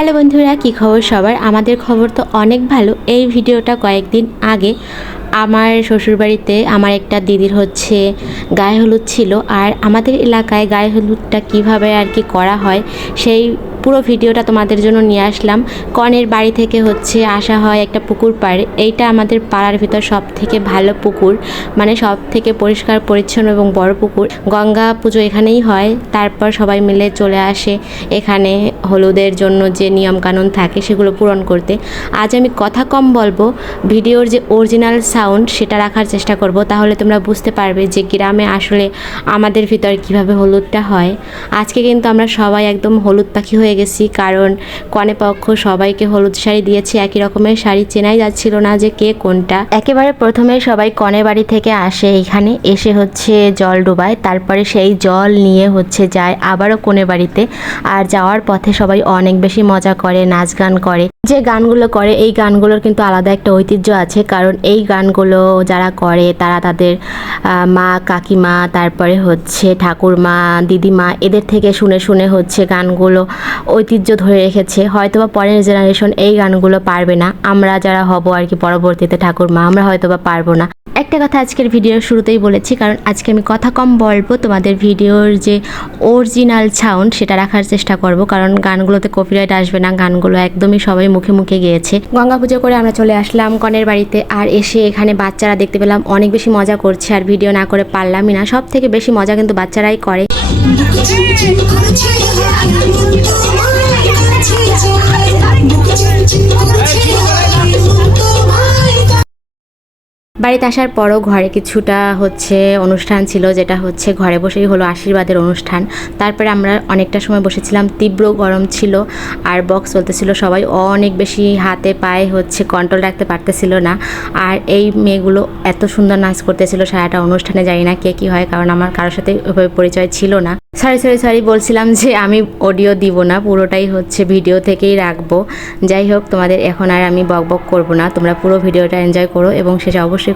Hello বন্ধুরা, কি খবর সবার? আমাদের খবর তো অনেক ভালো। এই ভিডিওটা কয়েকদিন আগে আমার শ্বশুরবাড়িতে আমার একটা দিদির হচ্ছে গায়ে হলুদ ছিল, আর আমাদের এলাকায় গায়ে হলুদটা কীভাবে আর কি করা হয়, সেই পুরো ভিডিওটা তোমাদের জন্য নিয়ে আসলাম। কনের বাড়ি থেকে হচ্ছে আসা হয় একটা পুকুর পাড়ে। এইটা আমাদের পাড়ার ভিতর সব থেকে ভালো পুকুর মানে সব থেকে পরিষ্কার, পরিচ্ছন্ন এবং বড় পুকুর। গঙ্গা পুজো এখানেই হয়, তারপর সবাই মিলে চলে আসে এখানে হলুদের জন্য যে নিয়মকানুন থাকে সেগুলো পূরণ করতে। আজ আমি কথা কম বলব, ভিডিওর যে অরিজিনাল সাউন্ড সেটা রাখার চেষ্টা করব, তাহলে তোমরা বুঝতে পারবে যে গ্রামে আসলে আমাদের ভিতর কীভাবে হলুদটা হয়। আজকে কিন্তু আমরা সবাই একদম হলুদ পাখি হয়ে গেছি, কারণ কনে পক্ষ সবাইকে হলুদ শাড়ি দিয়েছে, একই রকমের শাড়ি চেনাই যাচ্ছিল না যে কে কোনটা। একেবারে প্রথমে সবাই কনে বাড়ি থেকে আসে এখানে, এসে হচ্ছে জল ডুবায়, তারপরে সেই জল নিয়ে হচ্ছে যায় আবারও কনে বাড়িতে, আর যাওয়ার পথে সবাই অনেক বেশি মজা করে, নাচ গান করে। যে গানগুলো করে, এই গানগুলোর কিন্তু আলাদা একটা ঐতিহ্য আছে। কারণ এই গানগুলো যারা করে, তারা তাদের মা, কাকিমা, তারপরে হচ্ছে ঠাকুরমা, দিদিমা, এদের থেকে শুনে শুনে হচ্ছে গানগুলো ঐতিহ্য ধরে রেখেছে। হয়তোবা পরের জেনারেশন এই গানগুলো পারবে না। আমরা যারা হব আর কি পরবর্তীতে ঠাকুরমা, আমরা হয়তোবা পারব না। একটা কথা আজকের ভিডিওর শুরুতেই বলেছি, কারণ আজকে আমি কথা কম বলব। তোমাদের ভিডিওর যে অরিজিনাল সাউন্ড সেটা রাখার চেষ্টা করব। কারণ গানগুলোতে কপিরাইট আসবে না, গানগুলো একদমই সবাই মুখে মুখে গিয়েছে গঙ্গা পুজো করে আমরা চলে আসলাম কনের বাড়িতে আর এসে এখানে বাচ্চারা দেখতে পেলাম অনেক বেশি মজা করছে আর ভিডিও না করে পারলামই না সব থেকে বেশি মজা কিন্তু বাচ্চারাই করে বাড়িতে আসার পরও ঘরে কিছুটা হচ্ছে অনুষ্ঠান ছিল, যেটা হচ্ছে ঘরে বসেই হলো আশীর্বাদের অনুষ্ঠান। তারপরে আমরা অনেকটা সময় বসেছিলাম, তীব্র গরম ছিল আর বক্স চলতেছিল, সবাই অনেক বেশি হাতে পায়ে হচ্ছে কন্ট্রোল রাখতে পারতেছিল না। আর এই মেয়েগুলো এত সুন্দর নাচ করতেছিল, সারাটা অনুষ্ঠানে জানি না কে কী হয়, কারণ আমার কারোর সাথে ওইভাবে পরিচয় ছিল না। সরি সরি সরি বলছিলাম যে আমি অডিও দিব না, পুরোটাই হচ্ছে ভিডিও থেকেই রাখব। যাই হোক, তোমাদের এখন আর আমি বক বক করব না, তোমরা পুরো ভিডিওটা এনজয় করো এবং শেষে অবশ্যই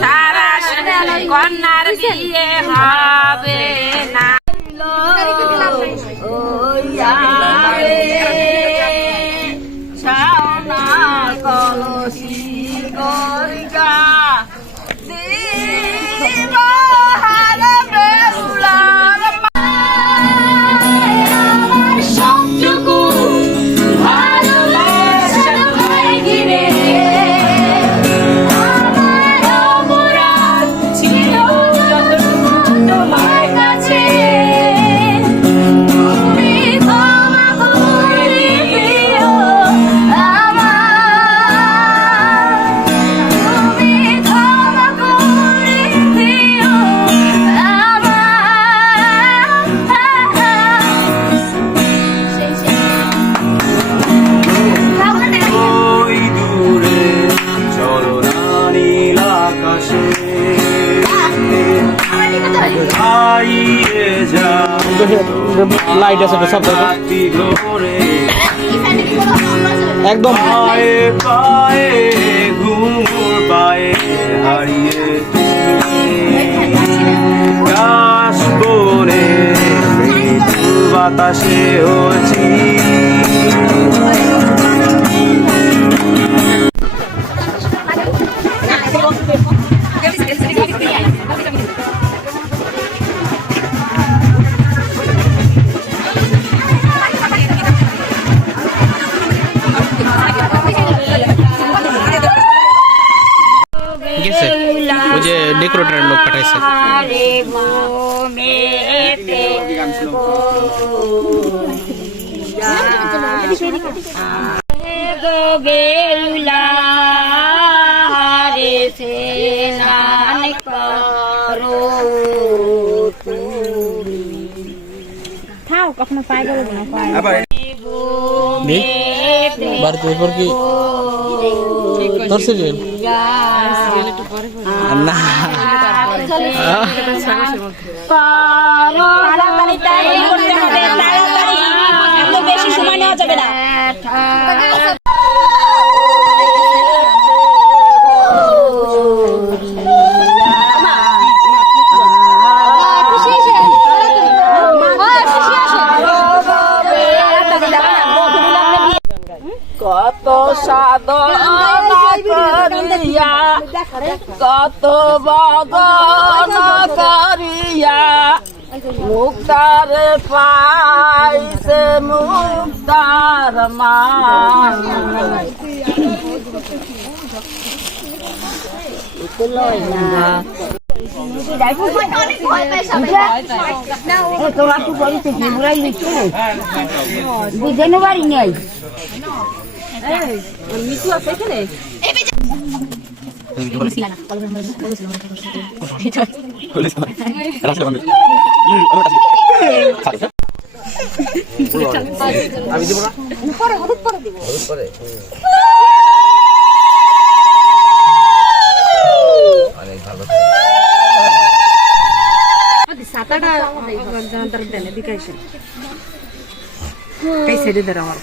সারা কন্যার বিয়ে হবে না। লাইট আছে সব একদম। পায়ে ঘুমুর গো বেলুলা রে সে করো কখনো না বাড়িতে এরপর কি? তোর সিরিয়াল না। বেশি সময় নেওয়া যাবে না কত সাধনা করিয়া কত করিয়া মুক্তার পাইছে মুক্তার মা বুঝতে পারি নাই এই ছেড়ে আমার